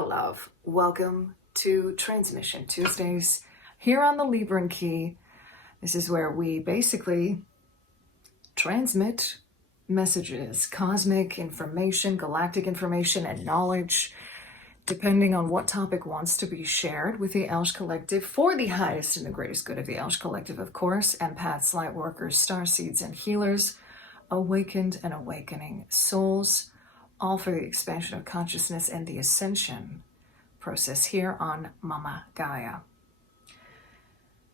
Hello, love. Welcome to Transmission Tuesdays here on the Libran Key. This is where we basically transmit messages, cosmic information, galactic information, and knowledge, depending on what topic wants to be shared with the ELSH Collective for the highest and the greatest good of the ELSH Collective, of course. Empaths, Lightworkers, Starseeds and Healers, awakened and awakening souls, all for the expansion of consciousness and the ascension process here on Momma Gaia.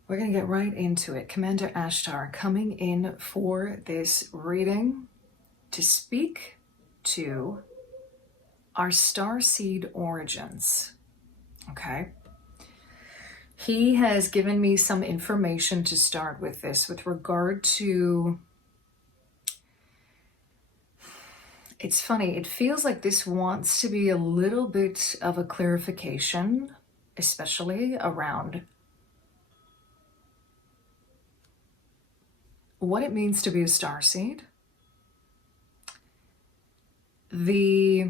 We're going to get right into it. Commander Ashtar coming in for this reading to speak to our starseed origins. Okay. He has given me some information to start with this with regard to... It's funny, it feels like this wants to be a little bit of a clarification, especially around what it means to be a starseed, the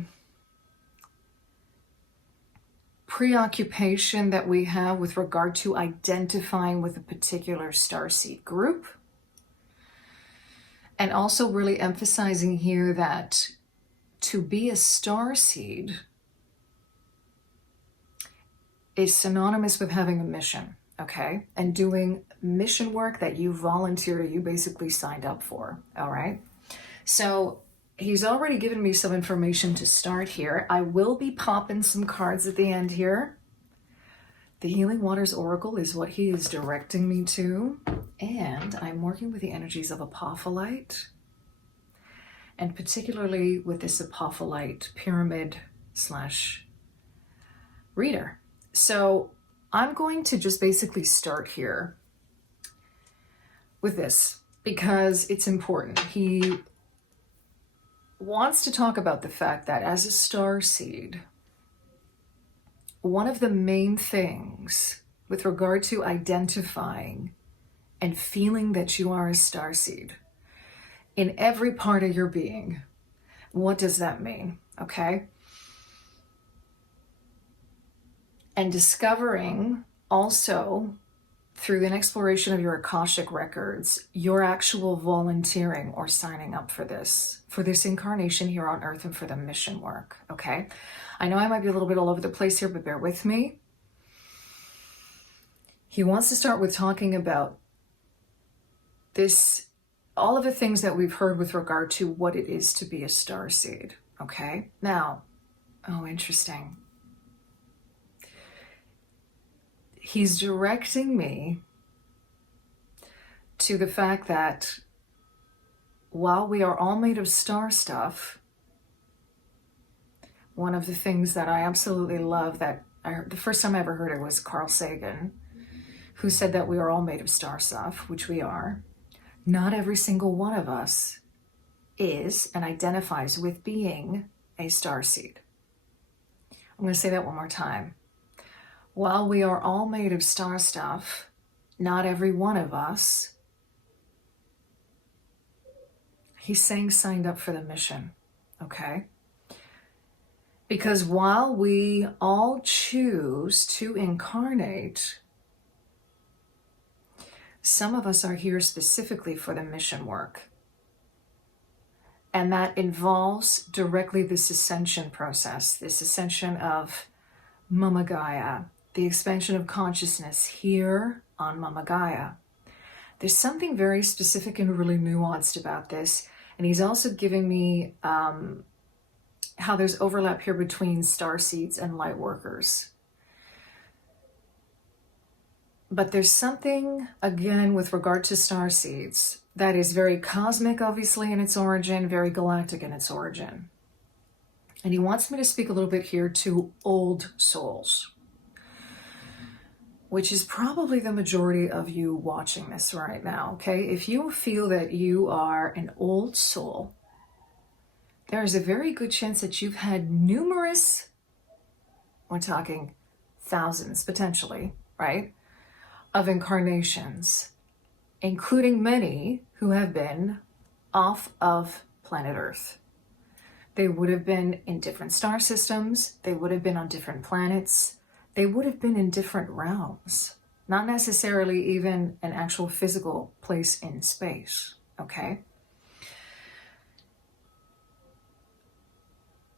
preoccupation that we have with regard to identifying with a particular starseed group, and also really emphasizing here that to be a starseed is synonymous with having a mission, okay? And doing mission work that you volunteered, you basically signed up for, all right? So he's already given me some information to start here. I will be popping some cards at the end here. The Healing Waters Oracle is what he is directing me to. And I'm working with the energies of Apophyllite, and particularly with this Apophyllite pyramid / reader. So I'm going to just basically start here with this because it's important. He wants to talk about the fact that as a starseed, one of the main things with regard to identifying and feeling that you are a starseed in every part of your being. What does that mean? Okay. And discovering also through an exploration of your Akashic records, your actual volunteering or signing up for this incarnation here on Earth and for the mission work. Okay. I know I might be a little bit all over the place here, but bear with me. He wants to start with talking about this, all of the things that we've heard with regard to what it is to be a starseed, okay? Now, oh, interesting. He's directing me to the fact that while we are all made of star stuff, one of the things that I absolutely love that the first time I ever heard it was Carl Sagan, who said that we are all made of star stuff, which we are. Not every single one of us is and identifies with being a starseed. I'm going to say that one more time. While we are all made of star stuff, not every one of us, he's saying, signed up for the mission, okay? Because while we all choose to incarnate, some of us are here specifically for the mission work. And that involves directly this ascension process, this ascension of Momma Gaia, the expansion of consciousness here on Momma Gaia. There's something very specific and really nuanced about this. And he's also giving me how there's overlap here between starseeds and lightworkers. But there's something, again, with regard to starseeds that is very cosmic, obviously, in its origin, very galactic in its origin. And he wants me to speak a little bit here to old souls, which is probably the majority of you watching this right now, okay? If you feel that you are an old soul, there is a very good chance that you've had numerous, we're talking thousands potentially, right, of incarnations, including many who have been off of planet Earth. They would have been in different star systems. They would have been on different planets. They would have been in different realms, not necessarily even an actual physical place in space, okay?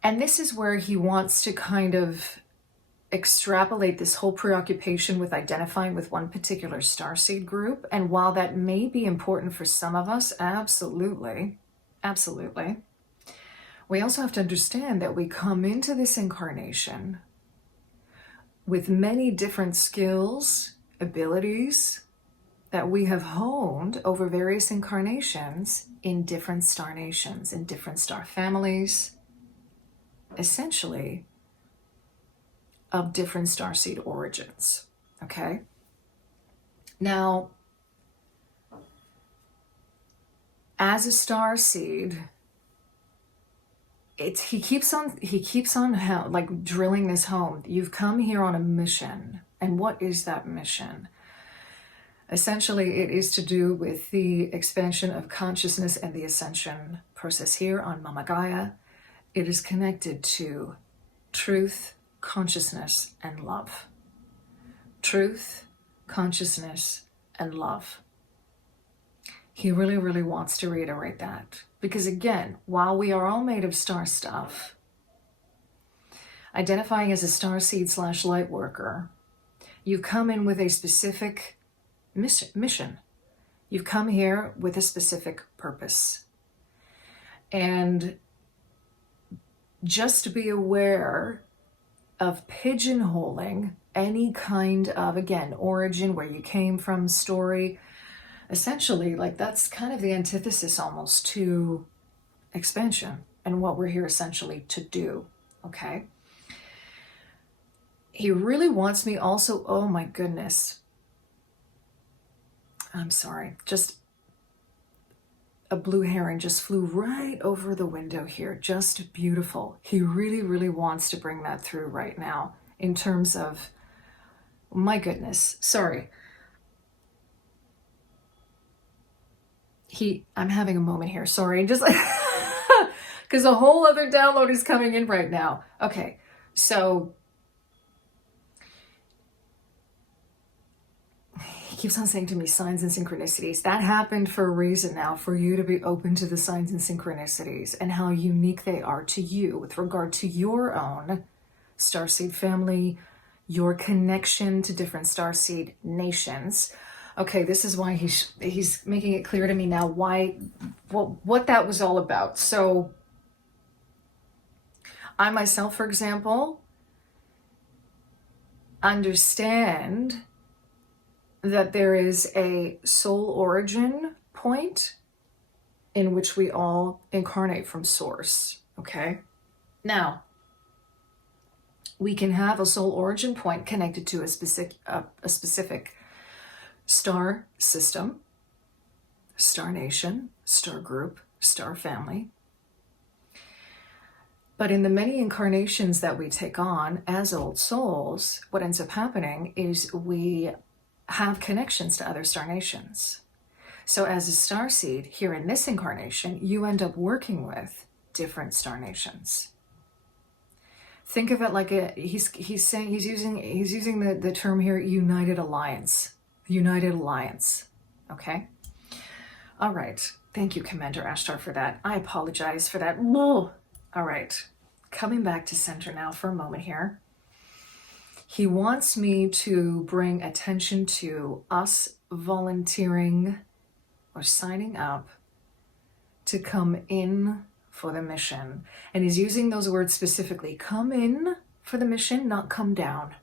And this is where he wants to kind of extrapolate this whole preoccupation with identifying with one particular starseed group. And while that may be important for some of us, absolutely, absolutely, we also have to understand that we come into this incarnation with many different skills, abilities that we have honed over various incarnations in different star nations, in different star families, essentially of different starseed origins, okay? Now, as a starseed, he keeps on like drilling this home. You've come here on a mission. And what is that mission? Essentially, it is to do with the expansion of consciousness and the ascension process here on Momma Gaia. It is connected to truth, consciousness, and love. Truth, consciousness, and love. He really, really wants to reiterate that. Because again, while we are all made of star stuff, identifying as a starseed / lightworker, you come in with a specific mission. You've come here with a specific purpose. And just be aware of pigeonholing any kind of, again, origin, where you came from, story. Essentially, like that's kind of the antithesis almost to expansion and what we're here essentially to do, okay? He really wants me also, oh my goodness. I'm sorry, just a blue heron just flew right over the window here. Just beautiful. He really, really wants to bring that through right now in terms of, my goodness, sorry. I'm having a moment here, sorry, just because a whole other download is coming in right now. Okay, so he keeps on saying to me signs and synchronicities. That happened for a reason now, for you to be open to the signs and synchronicities and how unique they are to you with regard to your own starseed family, your connection to different starseed nations. Okay, this is why he's making it clear to me now what that was all about. So I myself, for example, understand that there is a soul origin point in which we all incarnate from source, okay? Now, we can have a soul origin point connected to a specific star system, star nation, star group, star family. But in the many incarnations that we take on as old souls, what ends up happening is we have connections to other star nations. So as a starseed here in this incarnation, you end up working with different star nations. Think of it like he's using the term here, United Alliance. United Alliance, okay? All right, thank you, Commander Ashtar, for that. I apologize for that. Whoa. All right, coming back to center now for a moment here. He wants me to bring attention to us volunteering or signing up to come in for the mission. And he's using those words specifically, come in for the mission, not come down.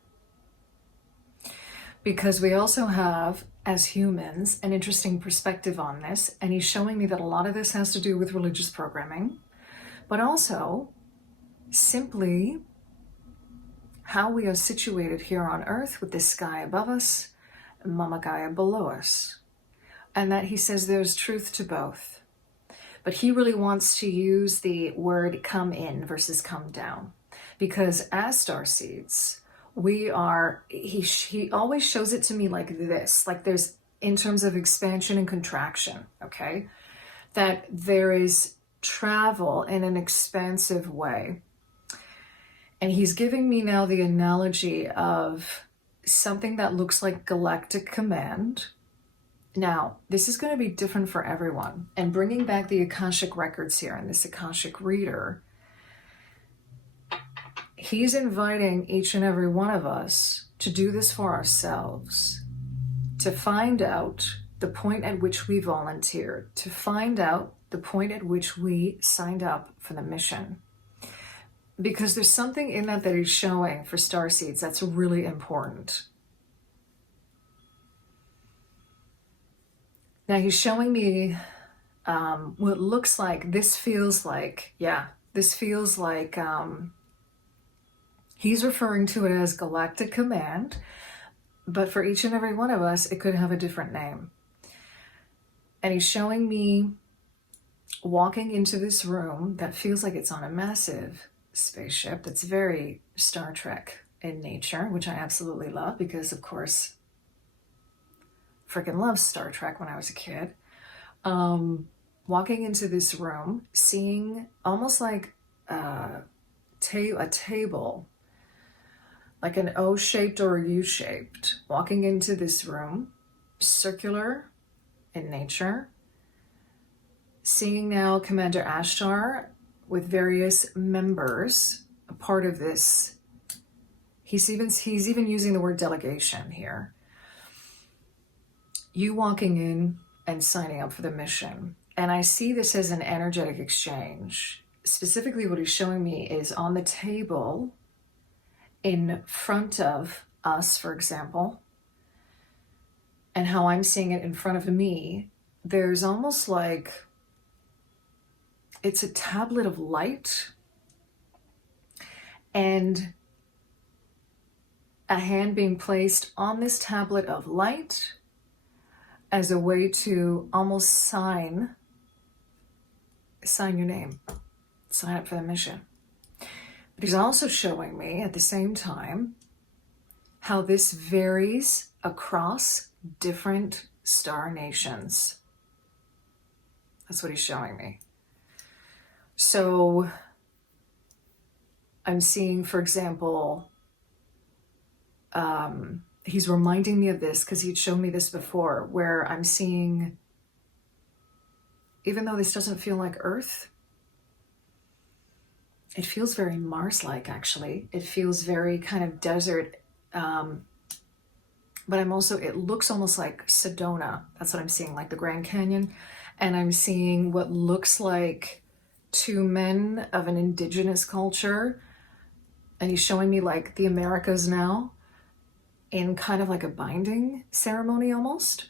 Because we also have, as humans, an interesting perspective on this. And he's showing me that a lot of this has to do with religious programming, but also simply how we are situated here on Earth with the sky above us and Momma Gaia below us. And that he says there's truth to both. But he really wants to use the word come in versus come down. Because as starseeds, we are, he always shows it to me like this, like there's, in terms of expansion and contraction, okay? That there is travel in an expansive way. And he's giving me now the analogy of something that looks like galactic command. Now, this is going to be different for everyone. And bringing back the Akashic records here and this Akashic reader, he's inviting each and every one of us to do this for ourselves, to find out the point at which we volunteered, to find out the point at which we signed up for the mission. Because there's something in that he's showing for starseeds that's really important. Now he's showing me what looks like, this feels like, he's referring to it as galactic command, but for each and every one of us, it could have a different name. And he's showing me walking into this room that feels like it's on a massive spaceship that's very Star Trek in nature, which I absolutely love because, of course, freaking loved Star Trek when I was a kid. Walking into this room, seeing almost like a table, like an O-shaped or a U-shaped, walking into this room, circular in nature, seeing now Commander Ashtar with various members, a part of this. He's even using the word delegation here. You walking in and signing up for the mission. And I see this as an energetic exchange. Specifically, what he's showing me is on the table in front of us, for example, and how I'm seeing it in front of me, there's almost like it's a tablet of light and a hand being placed on this tablet of light as a way to almost sign your name, sign up for the mission. But he's also showing me at the same time how this varies across different star nations. That's what he's showing me. So I'm seeing, for example, he's reminding me of this because he'd shown me this before, where I'm seeing, even though this doesn't feel like Earth, it feels very Mars-like, actually. It feels very kind of desert, but it looks almost like Sedona. That's what I'm seeing, like the Grand Canyon. And I'm seeing what looks like two men of an indigenous culture. And he's showing me like the Americas now in kind of like a binding ceremony almost,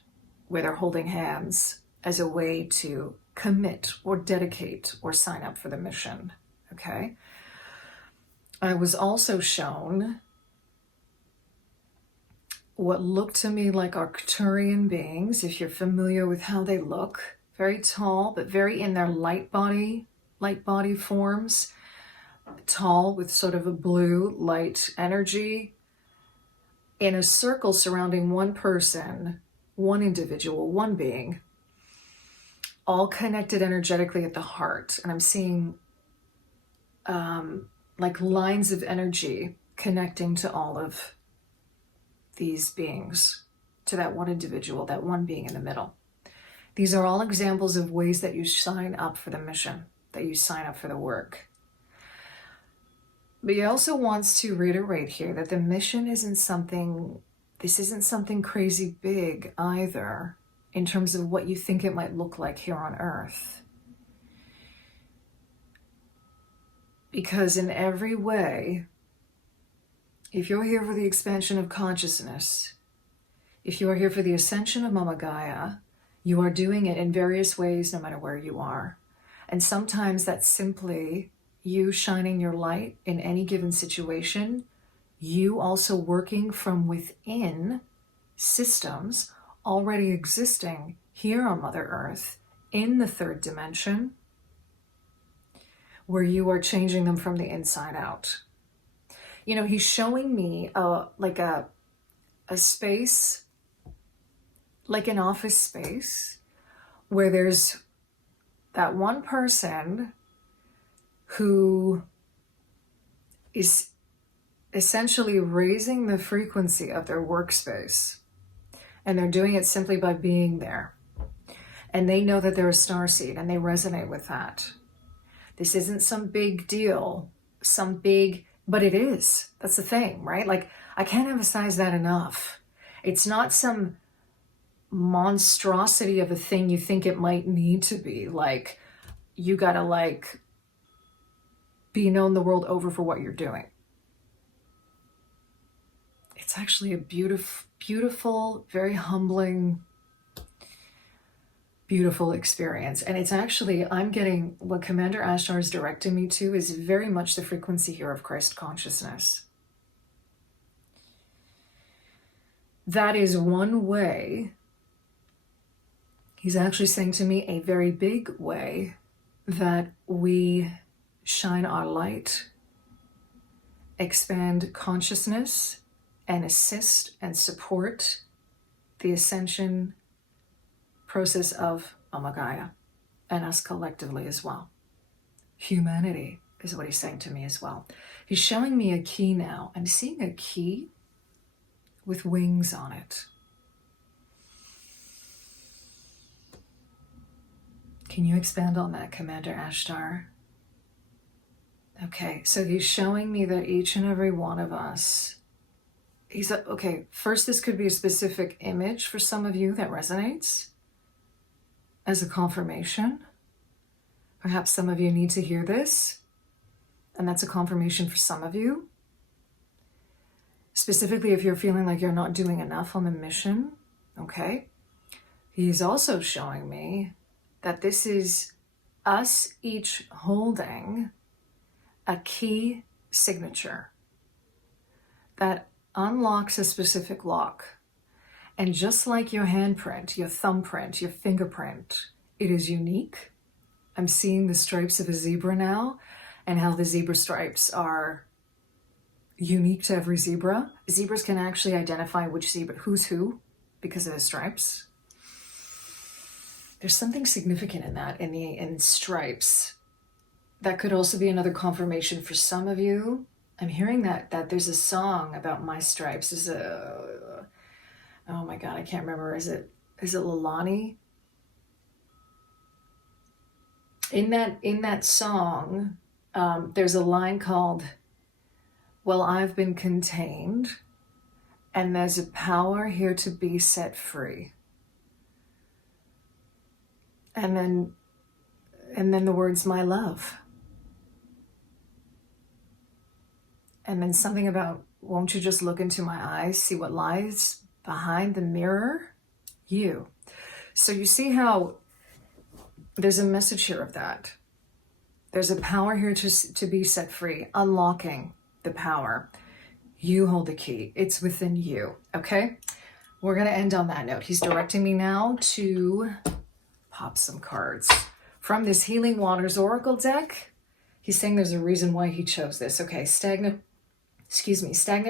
where they're holding hands as a way to commit or dedicate or sign up for the mission. Okay. I was also shown what looked to me like Arcturian beings, if you're familiar with how they look, very tall, but very in their light body forms, tall with sort of a blue light energy, in a circle surrounding one person, one individual, one being, all connected energetically at the heart. And I'm seeing like lines of energy connecting to all of these beings, to that one individual, that one being in the middle. These are all examples of ways that you sign up for the mission, that you sign up for the work. But he also wants to reiterate here that the mission isn't something crazy big either, in terms of what you think it might look like here on Earth. Because in every way, if you're here for the expansion of consciousness, if you are here for the ascension of Momma Gaia, you are doing it in various ways no matter where you are. And sometimes that's simply you shining your light in any given situation, you also working from within systems already existing here on Mother Earth in the third dimension, where you are changing them from the inside out. You know, he's showing me like a space, like an office space, where there's that one person who is essentially raising the frequency of their workspace. And they're doing it simply by being there. And they know that they're a starseed and they resonate with that. This isn't some big deal, but it is. That's the thing, right? Like, I can't emphasize that enough. It's not some monstrosity of a thing you think it might need to be. Like, you gotta like be known the world over for what you're doing. It's actually a beautiful, very humbling, beautiful experience. And it's actually, I'm getting, what Commander Ashtar is directing me to is very much the frequency here of Christ consciousness. That is one way. He's actually saying to me a very big way that we shine our light, expand consciousness, and assist and support the ascension process of Momma Gaia and us collectively as well. Humanity is what he's saying to me as well. He's showing me a key now. I'm seeing a key with wings on it. Can you expand on that, Commander Ashtar? Okay, so he's showing me that each and every one of us, okay, first this could be a specific image for some of you that resonates as a confirmation. Perhaps some of you need to hear this, and that's a confirmation for some of you. Specifically, if you're feeling like you're not doing enough on the mission, okay? He's also showing me that this is us each holding a key signature that unlocks a specific lock. And just like your handprint, your thumbprint, your fingerprint, it is unique. I'm seeing the stripes of a zebra now and how the zebra stripes are unique to every zebra. Zebras can actually identify which zebra, who's who, because of the stripes. There's something significant in that, in stripes. That could also be another confirmation for some of you. I'm hearing that there's a song about my stripes. Oh my God, I can't remember. Is it Lilani? In that song, there's a line called, "Well, I've been contained, and there's a power here to be set free." And then the words, "my love." And then something about, "Won't you just look into my eyes, see what lies behind the mirror? You." So you see how there's a message here of that. There's a power here to be set free, unlocking the power. You hold the key. It's within you, okay? We're going to end on that note. He's directing me now to pop some cards from this Healing Waters Oracle deck. He's saying there's a reason why he chose this. Okay, stagnant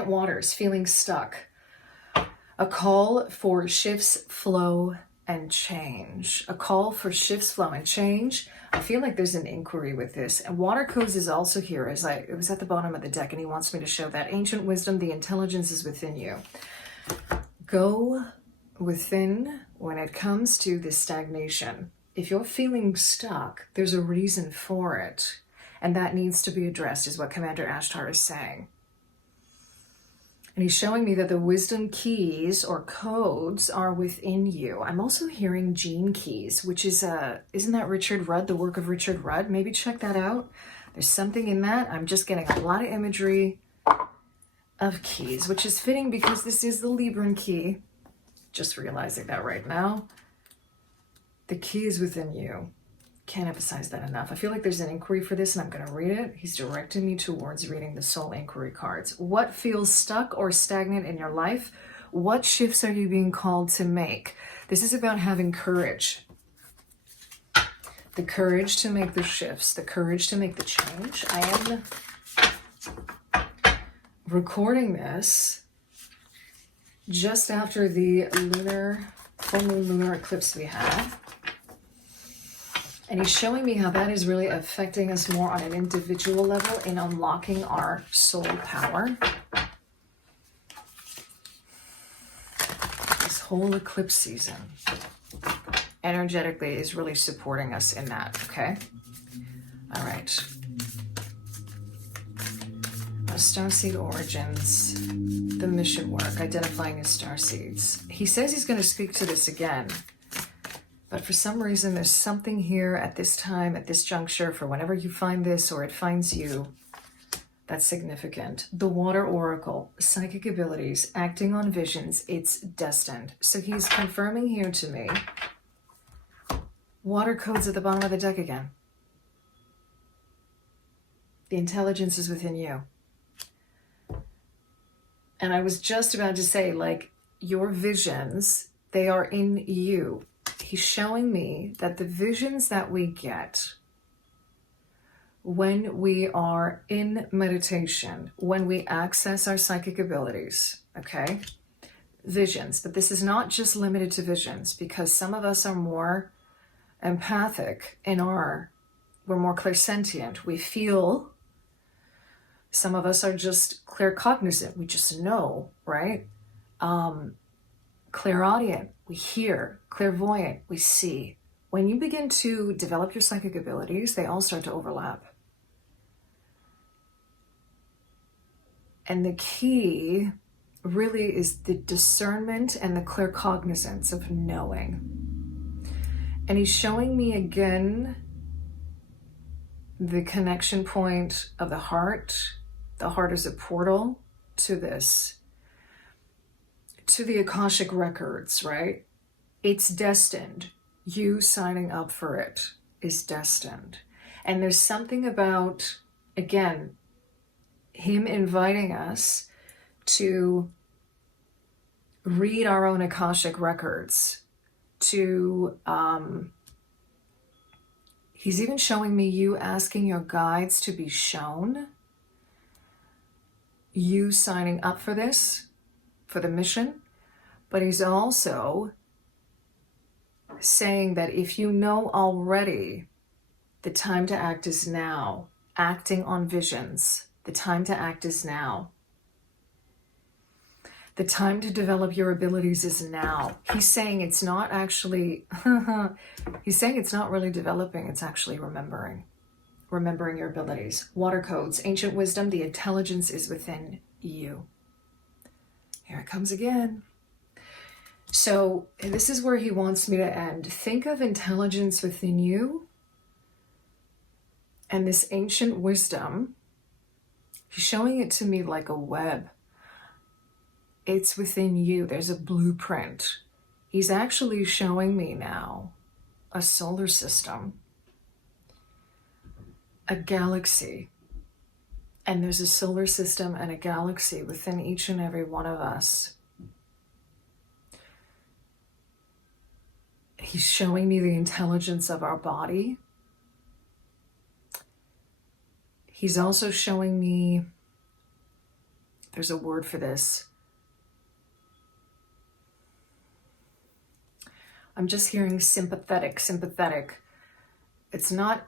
waters, feeling stuck. A call for shifts, flow, and change. A call for shifts, flow, and change. I feel like there's an inquiry with this. And water codes is also here. It was at the bottom of the deck, and he wants me to show that ancient wisdom, the intelligence is within you. Go within when it comes to this stagnation. If you're feeling stuck, there's a reason for it. And that needs to be addressed, is what Commander Ashtar is saying. And he's showing me that the wisdom keys or codes are within you. I'm also hearing gene keys, which is, isn't that Richard Rudd, the work of Richard Rudd? Maybe check that out. There's something in that. I'm just getting a lot of imagery of keys, which is fitting because this is the Libran key. Just realizing that right now. The key is within you. Can't emphasize that enough. I feel like there's an inquiry for this, and I'm going to read it. He's directing me towards reading the soul inquiry cards. What feels stuck or stagnant in your life? What shifts are you being called to make? This is about having courage. The courage to make the shifts, the courage to make the change. I am recording this just after the full moon lunar eclipse we had. And he's showing me how that is really affecting us more on an individual level in unlocking our soul power. This whole eclipse season energetically is really supporting us in that, okay? All right. Our starseed origins, the mission work, identifying his starseeds. He says he's going to speak to this again, but for some reason there's something here at this time, at this juncture, for whenever you find this or it finds you, that's significant. The water oracle, psychic abilities, acting on visions, it's destined. So he's confirming here to me, water codes at the bottom of the deck again. The intelligence is within you. And I was just about to say, like, your visions, they are in you. He's showing me that the visions that we get when we are in meditation, when we access our psychic abilities, okay? Visions, but this is not just limited to visions, because some of us are more empathic we're more clairsentient. We feel. Some of us are just claircognizant. We just know, right? Clairaudient, we hear. Clairvoyant, we see. When you begin to develop your psychic abilities, they all start to overlap. And the key really is the discernment and the claircognizance of knowing. And he's showing me again the connection point of the heart. The heart is a portal to this, to the Akashic records, right? It's destined. You signing up for it is destined. And there's something about, again, him inviting us to read our own Akashic records, to, he's even showing me you asking your guides to be shown, you signing up for this, for the mission, but he's also saying that if you know already, the time to act is now. Acting on visions, the time to act is now. The time to develop your abilities is now. He's saying it's not actually, he's saying it's not really developing, it's actually remembering. Remembering your abilities. Water codes, ancient wisdom, the intelligence is within you. Here it comes again. So this is where he wants me to end. Think of intelligence within you and this ancient wisdom. He's showing it to me like a web. It's within you. There's a blueprint. He's actually showing me now a solar system, a galaxy. And there's a solar system and a galaxy within each and every one of us. He's showing me the intelligence of our body. He's also showing me, there's a word for this. I'm just hearing sympathetic. It's not,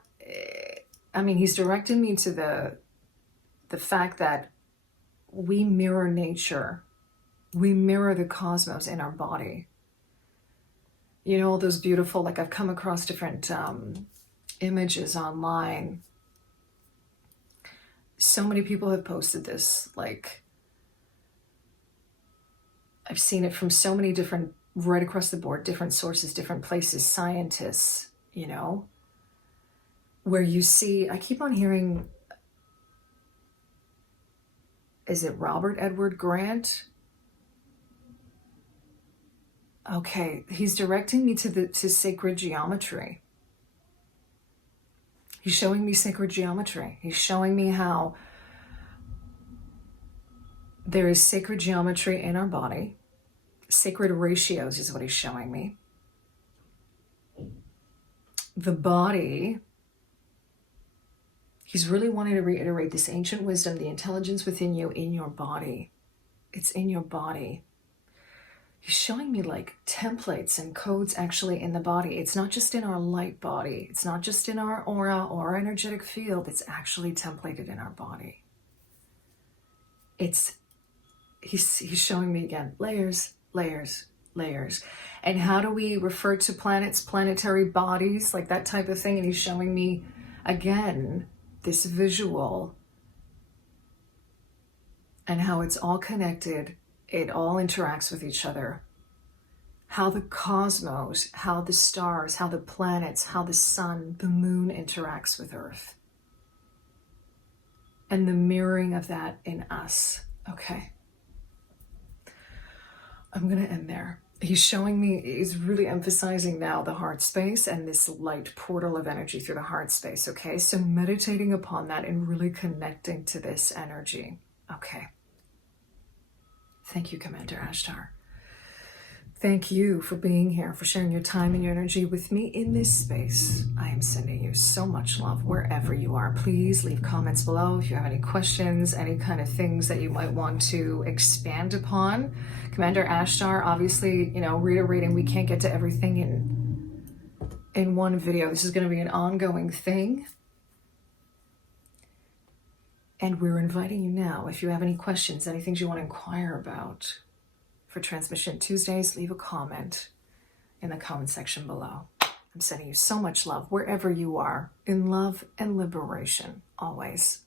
I mean, he's directing me to the fact that we mirror nature. We mirror the cosmos in our body. You know, all those beautiful, like I've come across different images online. So many people have posted this, like I've seen it from so many different, right across the board, different sources, different places, scientists, you know, where you see, I keep on hearing, is it Robert Edward Grant? Okay, he's directing me to sacred geometry. He's showing me sacred geometry. He's showing me how there is sacred geometry in our body. Sacred ratios is what he's showing me. The body, he's really wanting to reiterate this ancient wisdom, the intelligence within you, in your body. It's in your body. He's showing me like templates and codes actually in the body. It's not just in our light body. It's not just in our aura or our energetic field. It's actually templated in our body. He's showing me again, layers, layers, layers. And how do we refer to planets, planetary bodies, like that type of thing? And he's showing me again this visual and how it's all connected. It all interacts with each other. How the cosmos, how the stars, how the planets, how the sun, the moon interacts with Earth. And the mirroring of that in us. Okay. I'm going to end there. He's showing me, he's really emphasizing now the heart space and this light portal of energy through the heart space. Okay. So meditating upon that and really connecting to this energy. Okay. Thank you, Commander Ashtar. Thank you for being here, for sharing your time and your energy with me in this space. I am sending you so much love wherever you are. Please leave comments below if you have any questions, any kind of things that you might want to expand upon. Commander Ashtar, obviously, you know, reiterating, we can't get to everything in one video. This is going to be an ongoing thing. And we're inviting you now, if you have any questions, any things you want to inquire about for Transmission Tuesdays, leave a comment in the comment section below. I'm sending you so much love wherever you are, in love and liberation, always.